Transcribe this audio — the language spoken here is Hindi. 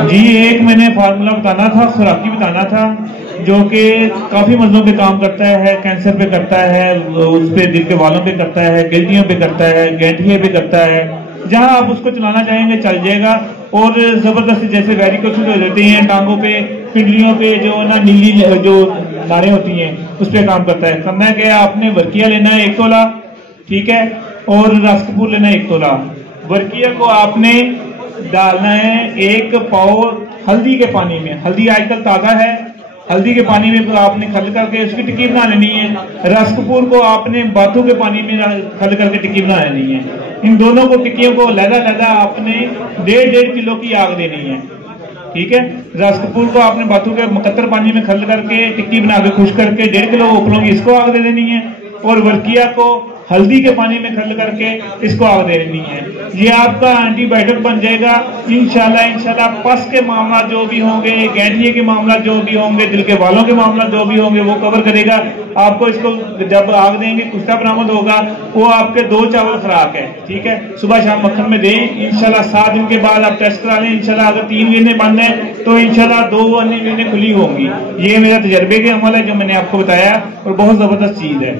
जी एक मैंने फार्मूला बताना था, खुराकी बताना था, जो कि काफी मर्जों पे काम करता है। कैंसर पे करता है, उस पे दिल के वालों पे करता है, गिल्टियों पे करता है, गैंठिए पे करता है। जहां आप उसको चलाना चाहेंगे चल जाएगा। और जबरदस्त जैसे वेरिकोसिस हो जाती हैं टांगों पे, पिंडलियों पे, जो ना नीली जो नारें होती हैं उस पे काम करता है। करना क्या है, आपने वर्किया लेना है 1 तोला, ठीक है, और रस कपूर लेना है 1 तोला। वर्किया को आपने डालना है 1 पाव हल्दी के पानी में। हल्दी आजकल ताजा है, हल्दी के पानी में आपने खल करके उसकी टिक्की बना लेनी है। रस कपूर को आपने बाथू के पानी में खल करके टिक्की बना लेनी है। इन दोनों को टिक्कियों को लहदा आपने 1.5 किलो की आग देनी है, ठीक है। रस कपूर को आपने बाथू के मुकद्दर पानी में खल करके टिक्की बना के खुश करके 1.5 किलो उपलों की इसको आग दे देनी है। और वर्किया को हल्दी के पानी में खल करके इसको आग दे देनी है। ये आपका एंटीबायोटिक बन जाएगा इंशाल्लाह। पस के मामला जो भी होंगे, गैंठिए के मामला जो भी होंगे, दिल के वालों के मामला जो भी होंगे वो कवर करेगा। आपको इसको जब आग देंगे कुश्ता बरामद होगा, वो आपके 2 चावल खुराक है, ठीक है। सुबह शाम मक्खन में दें इंशाल्लाह। 7 दिन के बाद आप टेस्ट करा लें इंशाल्लाह। अगर 3 महीने बंद है तो इंशाल्लाह 2 अन्य महीने खुली होंगी। ये मेरा तजर्बे के अमल है जो मैंने आपको बताया, और बहुत जबरदस्त चीज है।